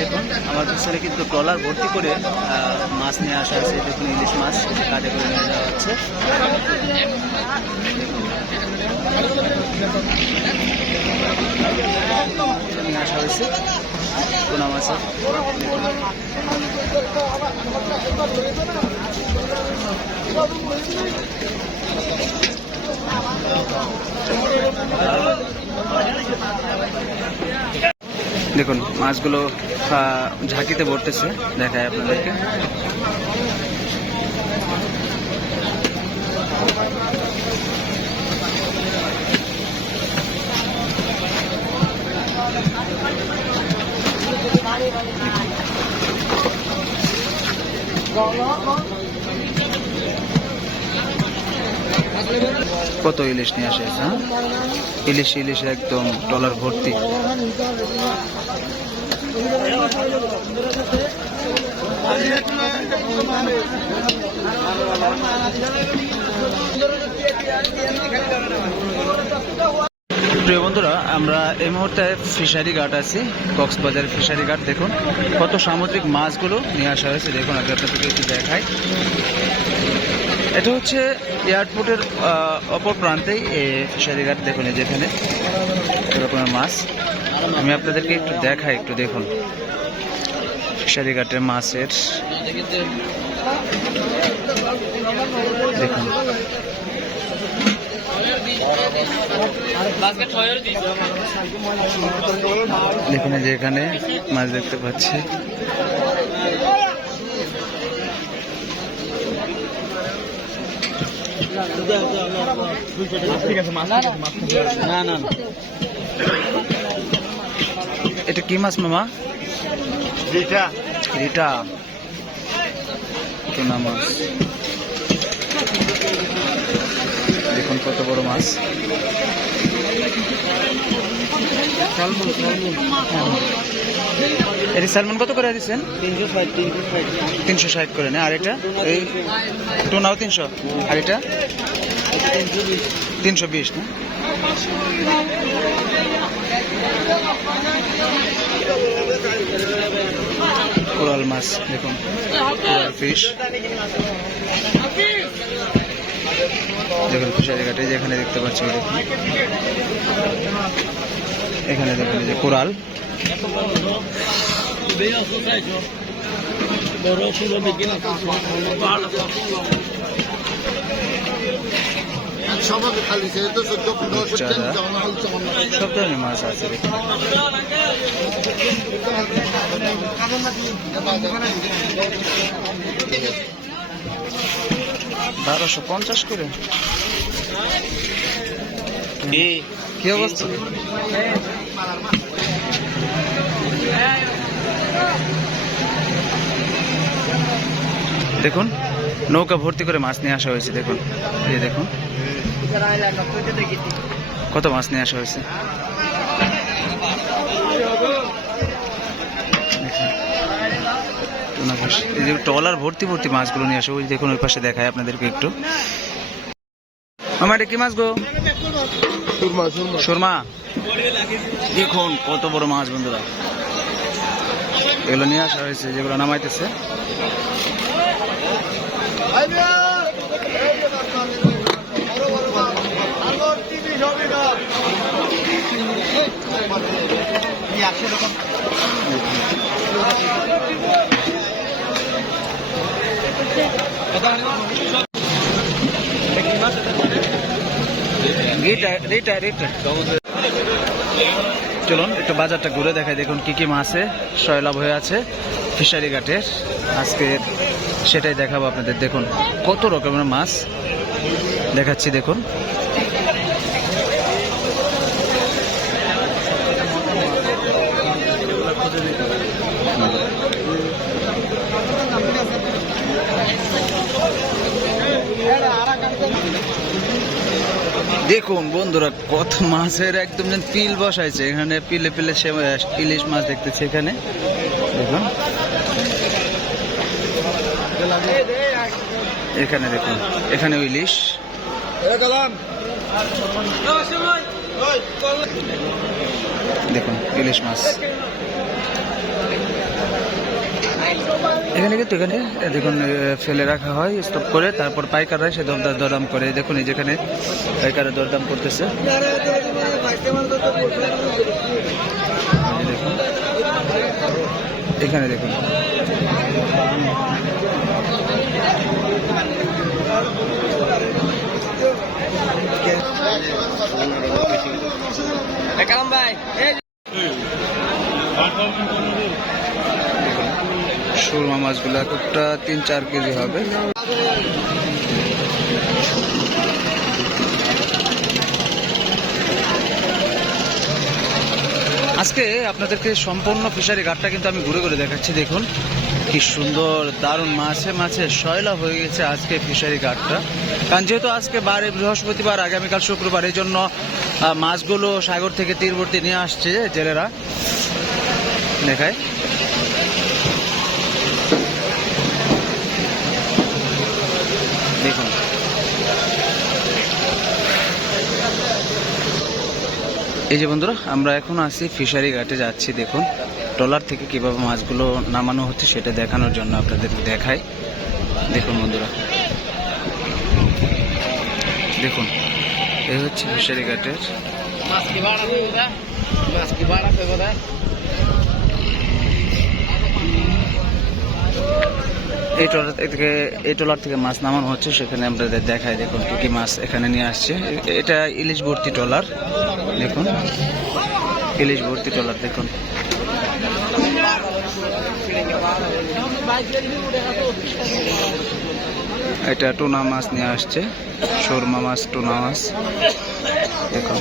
দেখুন আমাদের ছেলে কিন্তু ট্রলার ভর্তি করে মাছ নিয়ে আসা আছে দেখুন, ইলিশ মাছ কাঁধে করে নিয়ে যাওয়া হচ্ছে। নিয়ে আসা হয়েছে। পোনা মাছের দেখুন মাছগুলো ঝাঁকিতে ভরতেছে দেখায় আপনাদেরকে। কত ইলিশ নিয়ে আসে হ্যাঁ? ইলিশ ইলিশ একদম টলার ভর্তি। প্রিয় বন্ধুরা, আমরা এই মুহূর্তে ফিশারি ঘাট আছি, কক্সবাজার ফিশারি ঘাট, দেখুন। কত সামুদ্রিক মাছগুলো নিয়ে আসা হয়েছে, দেখুন আগে আপনাদেরকে একটু দেখাই। এটা হচ্ছে এয়ারপোর্টের অপর প্রান্তেই ফিশারি ঘাট, দেখুন যেখানে এরকমের মাছ। আমি আপনাদেরকে একটু দেখাই, একটু দেখুন। ফিশারি ঘাটের মাছের, দেখুন। দেখুন যে এখানে মাছ দেখতে পাচ্ছি। না না এটা কি মাছ মামা? রিটা রিটা টুনা মাছ। দেখুন কত বড় মাছ। এটা স্যালমন কত করে দিচ্ছেন? তিনশো ষাট তিনশো ষাট। করে না? আর এটা? এই টুনাও তিনশো। আর এটা? তিনশো বিশ তিনশো বিশ না? কোরাল মাছ দেখুন। ফিশ। দেখুন ফিশারি ঘাটে যেখানে দেখতে পাচ্ছি দেখুন এখানে দেখুন যে কোরাল। সব ধরনের মাছ আছে দেখুন বারোশো পঞ্চাশ করে। কি? অবস্থা? দেখুন নৌকা ভর্তি করে মাছ নিয়ে আসা হয়েছে দেখুন। এই দেখুন। কত মাছ নিয়ে আসা হয়েছে? এই যে ট্রলার ভর্তি ভর্তি মাছগুলো নিয়ে আসে ওই দেখুন ওই পাশে দেখায় আপনাদেরকে একটু। আমার এটা কি মাছ গো? সুরমা দেখুন কত বড় মাছ বন্ধুরা। এগুলো নিয়ে আসা হয়েছে যেগুলো নামাইতেছে। চলুন, একটু বাজারটা ঘুরে দেখাই, দেখুন কি কি মাছে সয়লাভ হয়ে আছে, ফিশারি ঘাটের। আজকে সেটাই দেখাবো আপনাদের, দেখুন, কত রকমের মাছ দেখাচ্ছি, দেখুন। দেখুন বন্ধুরা, কত মাছের একদম যেন পিল বসাইছে। এখানে পিলে পিলে সে ইলিশ মাছ দেখতেছি এখানে। দেখুন। এখানে দেখুন এখানে ইলিশ। দেখুন, ইলিশ মাছ। এখানে কিন্তু এখানে দেখুন ফেলে রাখা হয় স্টপ করে তারপর পাইকাররা সে দরদাম দরদাম করে। দেখুন এই যেখানে পাইকাররা দরদাম করতেছে। দেখুন। এখানে দেখুন ভাই সুরমা মাছগুলো এক একটা তিন চার কেজি হবে। আজকে আপনাদেরকে সম্পূর্ণ ফিশারি ঘাটটা কিন্তু আমি ঘুরে ঘুরে দেখাচ্ছি, দেখুন। কি সুন্দর, দারুণ মাছে মাছে শয়লা হয়ে গেছে আজকে ফিশারি ঘাটটা। কারণ যেহেতু আজকে বারে বৃহস্পতিবার, আগামীকাল শুক্রবার, এই জন্য মাছগুলো সাগর থেকে তীরবর্তী নিয়ে আসছে জেলেরা। দেখায় এই যে বন্ধুরা, আমরা এখন আছি ফিশারি ঘাটে যাচ্ছি, দেখুন। ট্রলার থেকে কীভাবে মাছগুলো নামানো হচ্ছে সেটা দেখানোর জন্য আপনাদের দেখাই। দেখুন বন্ধুরা। দেখুন, এই হচ্ছে ফিশারি ঘাটের এই ট্রলার থেকে এই ট্রলার থেকে মাছ নামানো হচ্ছে, সেখানে আমরা দেখাই দেখুন কি কি মাছ এখানে নিয়ে আসছে। এটা ইলিশ ভর্তি ট্রলার, দেখুন। ইলিশ ভর্তি ট্রলার, দেখুন। এটা টুনা মাছ নিয়ে আসছে সুরমা মাছ, টুনা মাছ, দেখুন।